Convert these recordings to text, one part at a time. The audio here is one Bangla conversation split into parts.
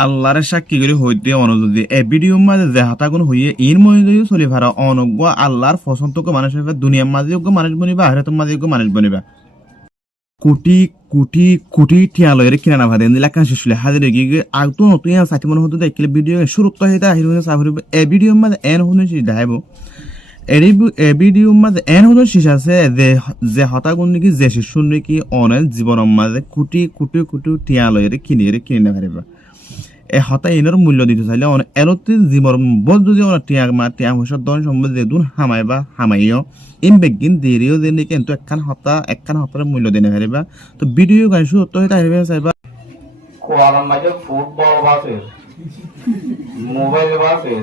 আল্লাহরে সাক্ষী করে হইতে অনুযায়ী এ ভিডিও মাঝে যে হাতাগুন হইয়ে ইন মধ্যে চলি ভাড়া অনজ্ঞ আল্লাহর পছন্দক মানুষ হইবা দুনিয়ার মাঝে যোগ্য মানুষ বনিবা আখিরাতের মাঝে যোগ্য মানুষ বনিবা কোটি কোটি কোটি টিয়ালয়ের কিনা না ভাদে নিলা কান শিশুলে হাজির গিয়ে আগতো নতুন সাথে মনে হতো দেখলে ভিডিও শুরু তো হইতা আহির সাফরি এ ভিডিও মাঝে এন হইন সি দাইব এ ভিডিও মাঝে এন হইন শিশ আছে যে হতাগুন নাকি যে শিশু নাকি অনেক জীবনের মাঝে কোটি কোটি কোটি টিয়ালয়ের কিনে না পারিবা এ হতা এনের মূল্য দিতে চাইলে এরতে জীবন বদ যদি টিয়া পয়সার ধন সম্পদ যে দুন হামাই বা হামাইও এম বেগিন দেরিও দেনে কিন্তু একখান হতার মূল্য দেনে পারিবা তো ভিডিও গান শুরু তো হইতা হারিবে চাইবা কোয়ালাম মাঝে ফুটবল বাসে মোবাইল বাসে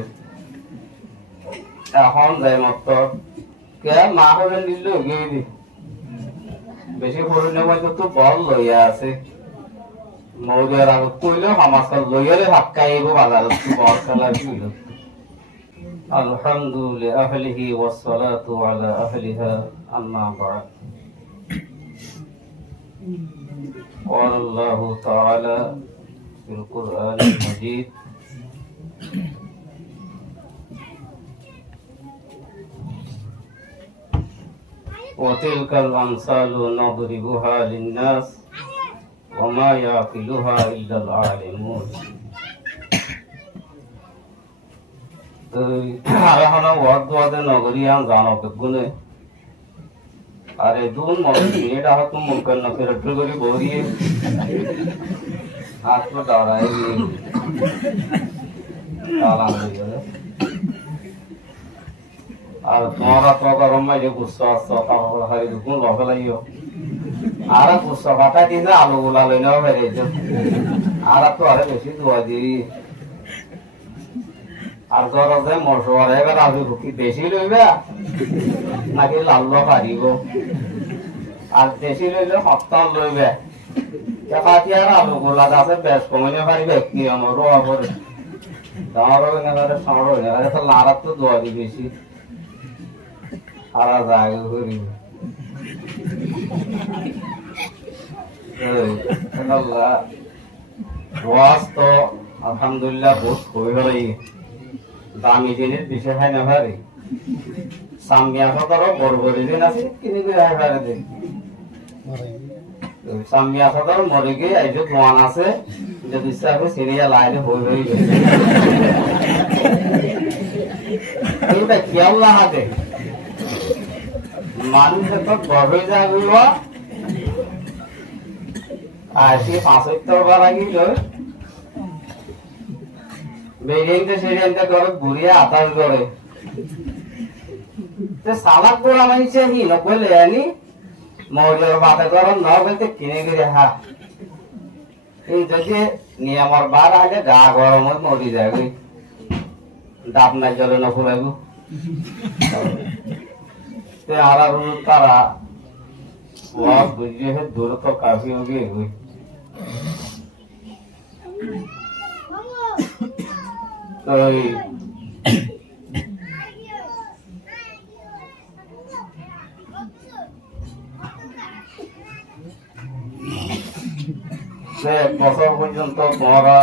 এখন যাই মত কে মা হবেন দিল গিয়ে দি বেশি পড়লে হয়তো তো বল লইয়া আছে মৌজের আগত কইলেও হামাসাল লইয়ারে হাক্কাইব বাজারত বল খেলার কইল আলহামদুলিল্লাহ আহলিহি ওয়াসসালাতু আলা আহলিহা আম্মা বা'দ قال الله تعالى في القرآن المجيد وتلك الأمثال نضربها للناس وما يعقلها إلا العالمون আর এখন ওয়াদে নগরিয়ান জানক গুনে আরে দুন মিনিট আহত মুমকিন না ফের ট্রিগরি বরিয়ে হাত পা দাঁড়ায় তালা হয়ে আর তোমারা তো গরম মাঝে গুচ্ছ হারি দুগুণ লগে লাগিও আর গুচ্ছ ফাটা দিলে আলু গুলা লই নেওয়া বেড়েছ আর তো আরে বেশি ধোয়া দিই আর ধর যে মশওয়ার এবার আলু ঢুকি বেশি লইবে নাকি লাল্ল পারিব আর বেশি লইলে সপ্তাহ লইবে একাতি আর আলু গুলা গাছে বেশ কমিনে পারিবে কি আমার রোয়া করে তাঁরও এনে সামর এনে তো লাড়ার তো ধোয়া দি বেশি আর জায়গা করিব ওয়াজ তো আলহামদুলিল্লাহ বহুত হয়ে গেল দামি জিনিস বিষয় হয় না ভারি সামিয়া সদরও বড়বড়ি দিন আছে কিনে দিয়ে হারে দিন সামিয়া সদর মরে গিয়ে এই যে দোয়ান আছে যদি ইচ্ছা হবে সিরিয়াল আইলে হয়ে গেছে এইটা কি আল্লাহ হাতে মানুষের তো গর্বে যাইব আর সে 75 বার আগে বেরিয়েন্তে করে ঘুরিয়ে আতাস করে সালাদ গোড়া মানুষে হি নকলে আনি মৌজের বাতে কর ন বলতে কিনে গিয়ে হা এই যদি নিয়মর বার আগে গা গরম মরি যাবে ডাব নাই জলে নফুলাইব আর তারা বুঝিয়ে দূর তো কাফি হবে বছর পর্যন্ত মরা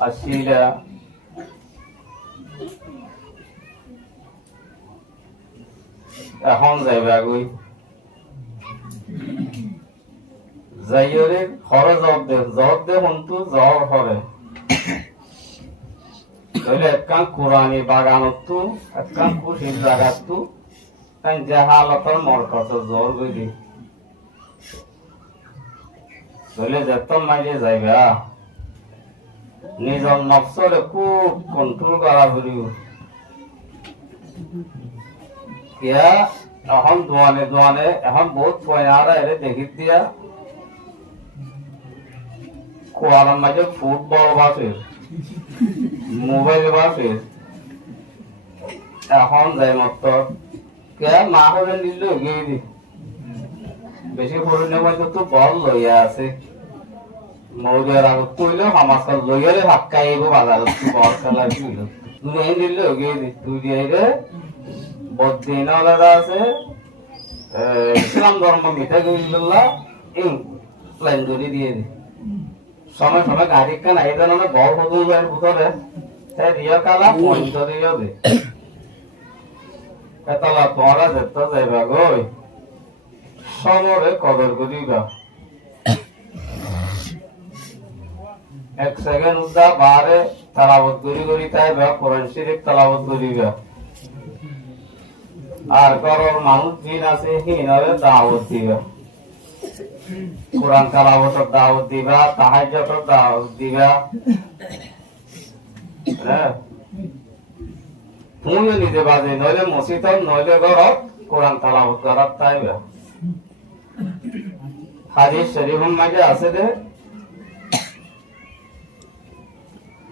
আসিলা এখন যাইবে আগুই যাইরে হরে জব দে হন্তু জ্বর হরে তাহলে একখান কোরআনি বাগানতো একখান খুশির জায়গাতো তাই জাহালতর মরকত জোর গই তাহলে যত মাইলে যাইবা নিজর নফসরে খুব কন্ট্রোল করা করিব কিয়া এখন দোয়ানে এখন বহুত পয়নারা এরে দেখি দিয়া কোয়ালার মাঝে ফুটবল বাসে মোবাইল বাসে এখন যাই মত কে মা হবেন দিল গিয়ে দি বেশি পড়লে হয়তো তো বল লইয়া আছে মৌজের আগত কইলেও হামাসাল লইয়ারে হাক্কাইব বাজারত বল খেলার কইল দুই দিল গিয়ে দি দুই দিয়ে বদিন আছে ইসলাম ধর্ম মিঠা গইল্লাহ এই প্ল্যান করে দিয়ে দি সময় সময় গাড়ি কেন এই ধরনের বড় হদুলের ভিতরে তাই রিয়া কালা পয়েন্ট রিয়া দে এতলা তোরা যেতে যাইবা গই সমরে কদর করিবা এক সেকেন্ড উদা বারে তালাবত করি তাই বা কোরআন শরীফ তালাবত করিবা আর করর মানুষ দিন আছে হিনরে দাওয়াত দিবা কোরআন তালাবতের দাওয়াত দিবা তাহাজ্জুদের দাওয়াত দিবা হ্যাঁ তুমি নিজে বাজে নইলে মসজিদ নইলে ঘরত কোরআন তালাবত করার তাইবা হাদিস শরীফের মাঝে আছে যে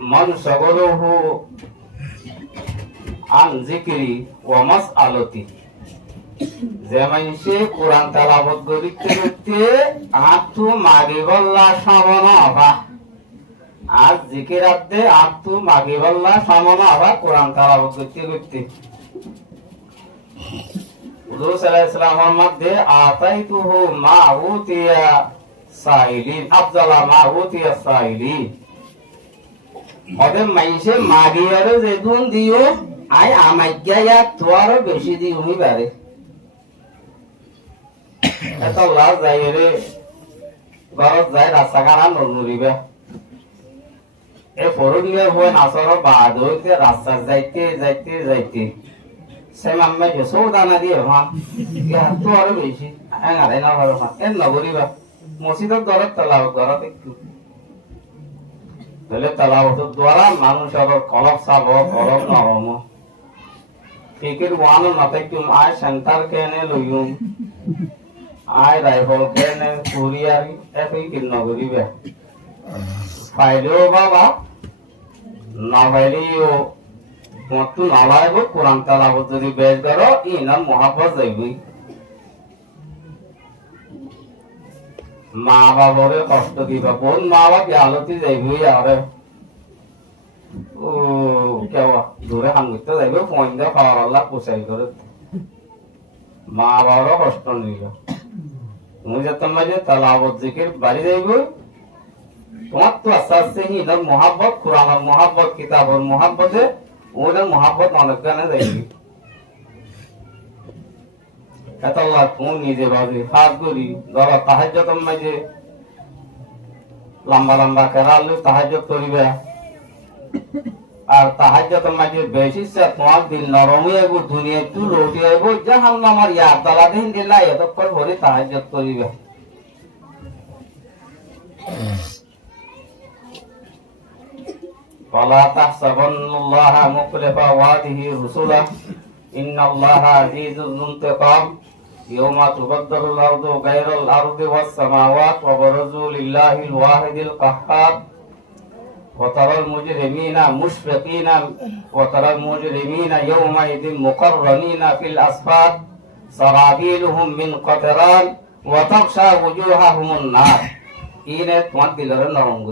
মান শগলহু আন যিকরি ওয়া মাসআলাতি যে মানুষে কোরআন তেলাওয়াত করিতে করিতে আত্মু মাগিবল্লা সামনা হবা আজ জিকির আদে আত্মু মাগিবল্লা সামনা হবা কোরআন তেলাওয়াত করতে করতে হুজুর সাল্লাল্লাহু আলাইহি ওয়াসাল্লামের মধ্যে আতাইতুহু মা উতিয়া সাইলিন আফজালা মা উতিয়া সাইলিন ওদের মাইসে মাগিয়ারে যেগুন দিও আই আমাজ্ঞা তোয়ারও বেশি দিও নি পারে এত লাভ যাই রে ঘরত যাই রাস্তা কানা ননুরিবা এ ফরুনিয়া হয়ে নাসর বাদ হইতে রাস্তা যাইতে যাইতে যাইতে সে মাম্মা যে সৌদানা দিয়ে ভান ইয়া তো আরো বেশি আঙারে না ভালো ভান এর নগরিবা মসজিদের ঘরত তালাও ঘরত একটু তাহলে তালাওয়াতের দ্বারা মানুষ আবার কলব সাব কলব নরম ফিকির ওয়ানো নাতাইকুম আয় সেন্টার কেনে লইউম আয় রাইফল কেনে কুরিয়ারি এফই কিন নগরিবে ফাইলেও বাবা না ফাইলেও মত নালাইব কোরআন তালাওয়াত যদি বেশ করো ইনার মহাব্বত যাইবই মা বাবারে কষ্ট দিবা কোন মা বাবা আলোতে যাইবই আরে ও কেবা দূরে হাম করতে যাইবে পয়েন্ট খাওয়ার আল্লাহ পোষাই করে মা বাবারও কষ্ট নিবা তুমি যে তোমার যে তালাওয়াত জিকির বাড়ি যাইব তোমার তো আস্তে আস্তে ইনার মহাব্বত কোরআনের মহাব্বত কিতাবের মহাব্বতে ওদের মহাব্বত অনেক গানে যাইবি এতলা তুমি নিজে ভাবি হাত করি ধরো তাহাজ্জুদ মাঝে লম্বা লম্বা কেরালে তাহাজ্জুদ করিবে আর তাহাজ্জুদ মাঝে বেশি সে তোমার দিল নরম হয়ে যাবো দুনিয়া একটু লৌটি যাবো জাহান্নামের ইয়াদ দালা দিন দিলা এতক্ষণ ভরে তাহাজ্জুদ করিবে ফালা তাহসাবান্নাল্লাহা মুখলিফা ওয়াদিহি রুসুলাহ ইন্নাল্লাহা আজিজুন মুনতাকাম يوم تبدل الأرض غير الأرض والسماوات وبرزوا لله الواحد القهار وترى المجرمين يومئذ مقرنين في الأصفاد سرابيلهم من قطران وتغشى وجوههم النار إنه تمدل النار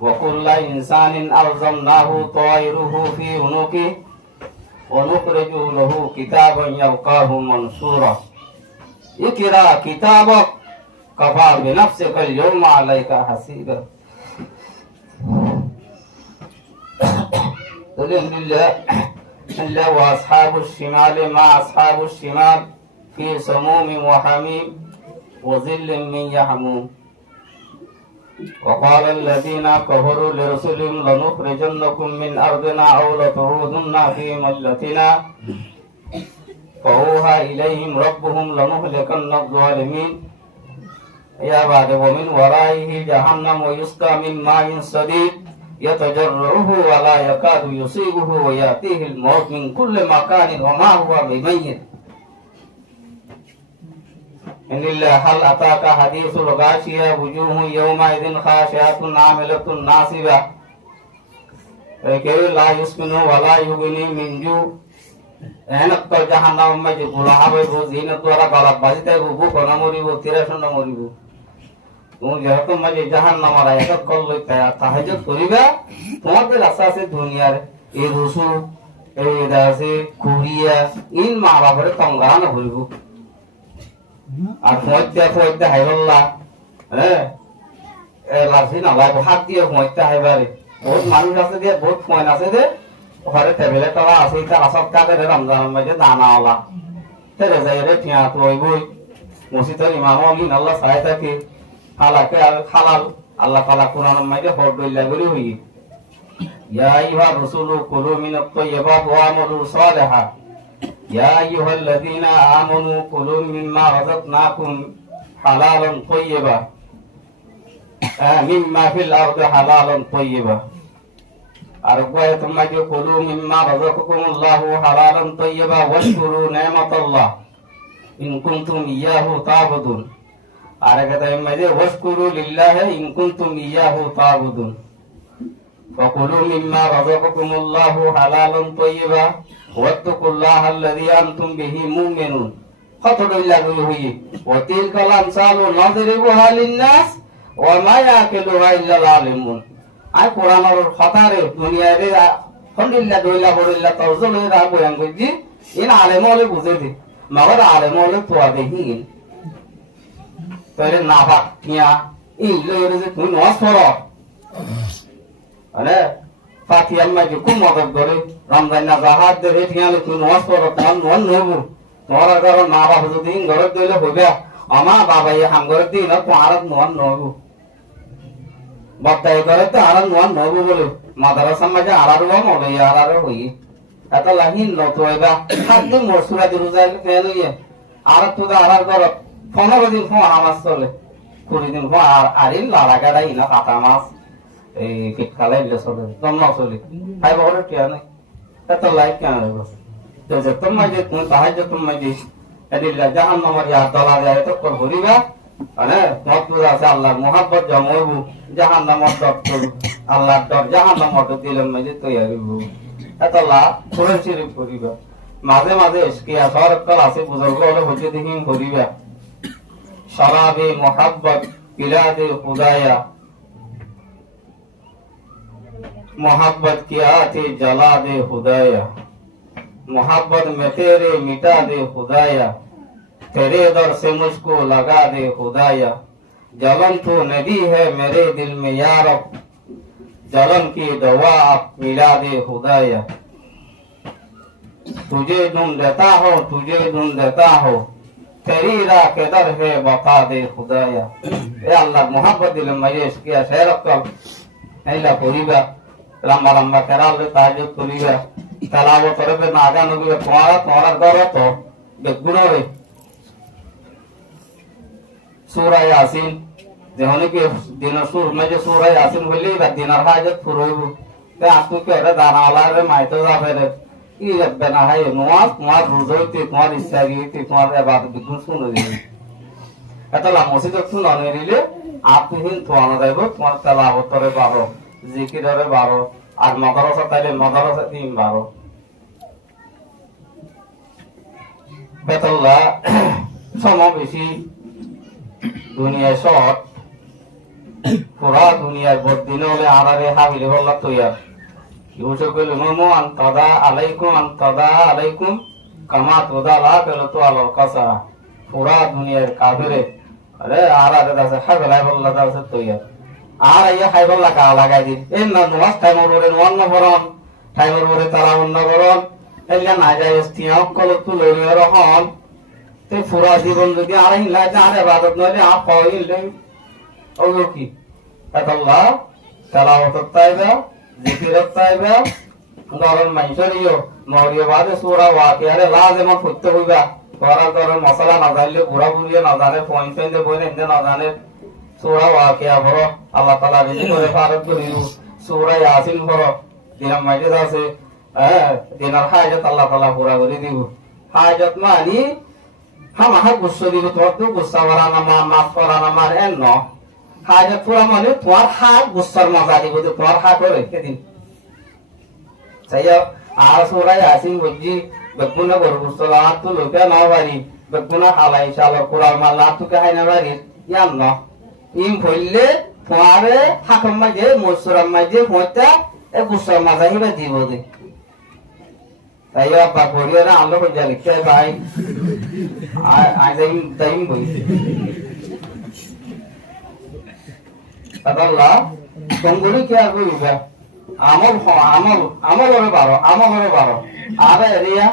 وكل إنسان ألزمناه طائره في عنقه ونخرج له كتابا يلقاه منشورا اقرأ كتابك كفى بنفسك اليوم عليك حسيبا الحمد لله وأصحاب الشمال مع أصحاب الشمال في سموم وحميم وظل من يحموم وقال الذين كفروا لرسلهم لنخرجنكم من أرضنا أو لتعودن في ملتنا فأوحى إليهم ربهم لنهلكن الظالمين يا بعد ومن ورائه جهنم ويسقى من ماء صديد يتجرعه ولا يكاد يصيبه ويأتيه الموت من كل مكان وما هو بميت إن الله هل أتاك حديث الغاشية وجوه يومئذ خاشعة عاملة ناصبة لا يسمن ولا يغني من جوع এনক তো জাহান্নাম মাঝে গুলা হবে বুঝিনা তোরা গলা বাজিতে বুবু কোনা মরিব তিরাশন মরিব তুমি যেহেতু মাঝে জাহান্নাম আর এক কল লইতে তাহাজ্জুদ করিবা তোমাদের আশা আছে দুনিয়ার এই রসুল এই দাসে কুরিয়া ইন মা বাবারে তঙ্গা না হইব আর ফয়দা হাইরল্লাহ হ্যাঁ লাসি নালাগ হাত দিয়ে হইতে হাইবারে বহুত মানুষ আছে দিয়ে বহুত ফোন আছে দে ঘরে টেবিলে তলা আছে তার সব কাকে রমজানের মধ্যে দানা ওলা তেরে যাই রে ঠিয়া তো হইবই মসজিদের ইমাম অগিন আল্লাহ সাহায় থাকে হালাকে আর হালাল আল্লাহ তাআলা কোরআনের মধ্যে হর দইলা করে হই ইয়া আইয়ুহা রাসূলু কুলু মিনাত তাইয়্যিবাত ওয়া আমালু সালিহা ইয়া আইয়ুহাল্লাযীনা আমানু কুলু মিম্মা রাযাকনাকুম হালালান তাইয়্যিবা মিম্মা ফিল আরদি হালালান তাইয়্যিবা আর কয় তোমরা যে কুলু মিম্মা রাযাকাকুমুল্লাহু হালালান তাইয়্যিবা ওয়াশকুরু নি'মাতাল্লাহ ইন কুনতুম ইয়াহু তা'বুদুন আর কথা মাঝে ওয়াশকুরু লিল্লাহি ইন কুনতুম ইয়াহু তা'বুদুন ফাকুলু মিম্মা রাযাকাকুমুল্লাহু হালালান তাইয়্যিবা ওয়াত্তাকুল্লাহা আল্লাযী আনতুম বিহি মুমিনুন কতদুল্লাহ হইয়ে ওয়া তিলকাল আমসালু নাযরিবুহা লিন-নাস ওয়া মা ইয়াকিলুহা ইল্লাল আলিমুন আই কোরআনের কথারে দুনিয়ারে হন্দিল্লা দইলা বড়িল্লা তরজলে রা বয়ান কইজি ইন আলেম হলে বুঝে দি মাগর আলেম হলে তো দেখি তাহলে না ভাগ টিয়া ইন লইরে যে তুই নস পড় আরে ফাতিয়ার মাঝে খুব মদত করে রমজান না জাহাজ দে টিয়ালে তুই নস পড় তখন নন নবু তোর ঘর না বাবা যদি ঘর দইলে হইবে আমা বাবা এই হাম ঘর দিন তো আর নন নবু বত্তাই করে তো আর নন নবু বলে মাদ্রাসা মাঝে আরারও মলে আরারও হই এত লাহিন নত হইবা খাদ্য মসুরা দিরু যাইলে কেন ইয়ে আর তো আরার ঘর 15 দিন ফোন আমার চলে 20 দিন ফোন আর আরিন লাড়া গাড়া ইনা কাটা মাছ এই ফিটকালে ইলে চলে দম না চলে খাই বড় টিয়া নাই এত লাইক কেন হইব তো যে তুমি যে তুমি সাহায্য তুমি যে এদিলা জাহান্নামের ইয়া দলা যায় তো কর হরিবা মানে মতলব আছে আল্লাহর মোহাব্বত জমবু জাহান্নামের ডর আল্লাহর ডর জাহান্নামের ডর দিলেন মাঝে তৈরি হইব এত লা কোরআন শরীফ পড়িবা মাঝে মাঝে ইসকিয়া সরকল আছে বুজুর্গ হলে হইতে দেখি করিবা শরাবে মোহাব্বত পিলাদে খুদায়া मोहब्बत किया थे जला दे खुदाया मोहब्बत में तेरे मिटा दे खुदाया तेरे दर से मुझको लगा दे खुदाया जलन तो नदी है मेरे दिल में यार जलन की दवा आप मिला दे खुदाया तुझे ढूंढता हो तेरी राह किधर है बता दे खुदाया ए अल्लाह मोहब्बत दिल में इसकी शेर कल ऐला पढ़िबा লম্বা লম্বা কেরালে তাহাজ্জুদ করিবা তেলাওয়াত করবে না আজান হবে তোমার ঘর তো বেগুণরে সূরা ইয়াসিন যেহনে কি দিনের সুর মধ্যে সূরা ইয়াসিন বললেই বা দিনের হাজত ফুরইব তে আপনি কি ওরে দানা আলারে মাইতে যাবে রে কি যাবে না হাই নওয়াজ তোমার রোজাইতে তোমার ইচ্ছাইতে তোমার ইবাদত বিগুণ শুনে দিবে এতলা মসজিদে শুনে নিলে আপনি হিন তোয়ানো যাইব তোমার তেলাওয়াত করে পারো জিকিরে 12 আর মাদ্রাসা তাইলে মাদ্রাসা 3-12 বেতল্লা সমাবেশী দুনিয়া শট পুরা দুনিয়ার বদিন হলে আরারে হাবিলে বললা তৈয়ার ইউসুফ কইল মামু আনতাদা আলাইকুম কামা তোদা লা কইল তো আলাল কাসা পুরা দুনিয়ার কাফিরে আরে আরারে দাসে হাবিলে বললা দাসে তৈয়ার আর ইয়া খাইবার লাগা লাগাই দিন এই না নমাজ টাইমর ওরে নন বরন টাইমর ওরে তারা অন্য বরন এলা না যায় ইস্তিয়াও কল তু লইরে রহম তে পুরা জীবন যদি আর হিলা জানে ইবাদত নলে আপ পাইলে ওগো কি আল্লাহ তেলাওয়াত তাইবা জিকিরত তাইবা গরম মাইশরিও মরিয়া বাদে সূরা ওয়াকিয়ারে লাজেমা ফুটতে হইবা তোরা মশলা না জানলে পুরা পুরিয়ে না জানে পয়েন্ট পয়েন্টে বইলে না জানে সূরা ওয়াকিয়া পড়ো আল্লাহ তাআলা রিজিক করে ফারত করিও সূরা ইয়াসিন পড়ো দিনের মাঝে আছে দিনের হাজত আল্লাহ তাআলা পুরা করে দিব হাজত মানে হামাহা গুচ্ছ দিব তোর তো গুচ্ছা করা না মাফ করা না মার এন ন হাজত পুরা মানে তোমার হাত গুচ্ছার মজা দিব তোমার হাত করে সেদিন saya asura yasin buji bekuna gorbustola tu loka nawari bekuna hala inshallah kural mala tu ka haina bari yamno im pholle তোমারে হাকম মাঝে মুসুরাম মাঝে পৌঁছা এ গুসর মাঝে হিবা দিব দে তাই আপা করিয়া না আলো কই জালি কে ভাই আই যাইম বই আল্লাহ তঙ্গুলি কি আর কইবা আমল আমল আমল হবে বারো আর এরিয়া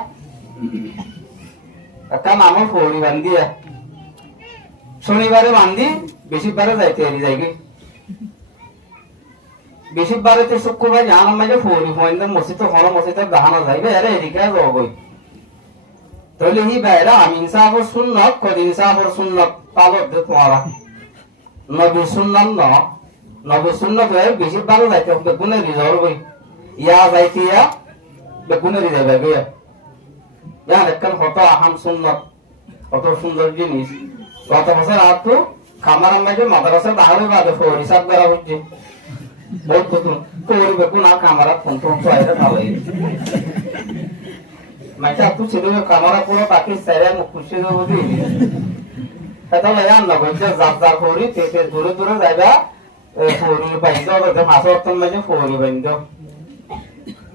একটা আমল ফৌরি বান্ধিয়া শনিবারে বান্ধি বেশিবারে যাইতে এরি যাইগে বেশিবারে তো শুক্রবার জানার মাঝে ফৌরি হইন মসজিদ হলো মসজিদে গাহানো যাইবে আরে এদিকে যাবই তাহলে হি বাইরা আমি ইনসাফর সুন্নত কদ ইনসাফর সুন্নত পালত দে তোমারা নবী সুন্নত ন নবী সুন্নত হয়ে বেশিবারে যাইতে বেগুনে রিজর্ভ হই ইয়া যাইতে ইয়া বেগুনে রিজর্ভ গিয়া ইয়ার একটা কত আহাম সুন্নত কত সুন্দর জিনিস গত বছর আর তো খামার মাঝে মাদ্রাসা দাঁড়াবে বাদে ফৌরি সাত বেড়া হচ্ছে বহুত কতুন করবে কোন কামারা ফোন ফোন তো আইরা ভালোই মাইটা তু ছিল কামারা পুরো বাকি সাইরা মুখ খুশি দেব দি এটা লাগান না বলছে জাত ফৌরি তেতে দূরে দূরে যাইবা ফৌরি বাইন্দো বলতে মাসে অর্থন মাঝে ফৌরি বাইন্দো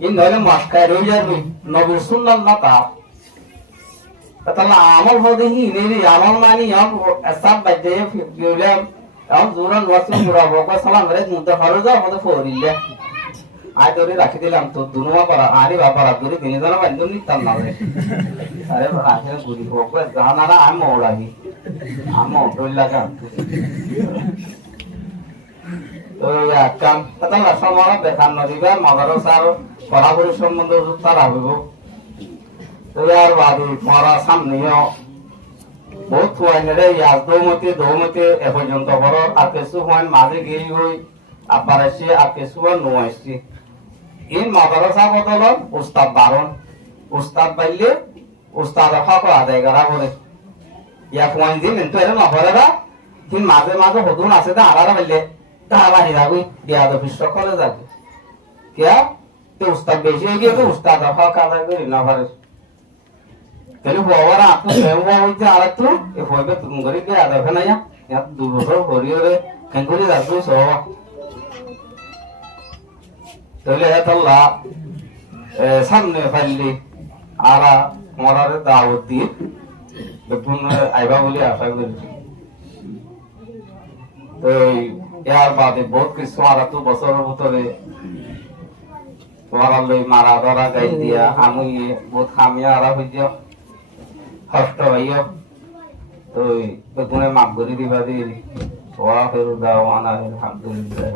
ইন ধরে মস্কাই রই যাবি নবী সুন্নাত না তা তাহলে আমল হদে হি নেই আমল মানি আম সব বাজে ফিউলে আম জোরান ওয়াসি পুরা বকো সালাম রে মুতে হরজা মতে ফরিলে আই তোরে রাখি দিলাম তো দুনুমা পারা আরে বাবা রাতুরি দিনে জানা বান্দু নিতাম না রে আরে রাখে গুরি বকো জানারা আম ওড়াহি আম ওড়ল লাগা তো কাম তাহলে সমারা দেখান নদিবা মাদ্রাসার পড়াশোনার সম্বন্ধে তারা হইব আর বাদে পড়া সামনেও বহুত হুয়াইনে ইয়াজ দৌমতে এ পর্যন্ত বড় আর কিছু হুয়াইন মাঝে গিয়ে হই আবার এসে আর কিছু নো আসছি ইন মাদ্রাসা বদলত উস্তাদ বারণ উস্তাদ বাইলে উস্তাদ হক আদায় করা বলে ইয়া হুয়াইন দিন তো এর নভরেরা কিন্তু মাঝে মাঝে হদুন আছে তা আড়ারা বাইলে তা বাহি যাবি বিয়াদ অফিস সকলে যাবে কিয়া তো উস্তাদ বেশি হয়ে গিয়ে তো উস্তাদ হক আদায় করি নভরে তাহলে বাবারা আপনি সেবা হইতে আরেকটু এ হইবে তুমি করে কি আদা ফেনা ইয়া দুবছর হরিয়রে কেঙ্গুরি যাবে সব তাহলে এতলা সামনে ফাইলি আরা মরারে দাওয়াত দি দেখুন আইবা বলে আশা করি তো ইয়ার বাদে বহুত কিছু আরা তো বছরের ভিতরে তোমার লই মারা ধরা গাই দিয়া আমি বহুত খামিয়া আরা হইয়া কষ্ট হইও তো বেগুনে মাপ করে দিবা দি ওয়া ফেরু দাওয়ানা আলহামদুলিল্লাহ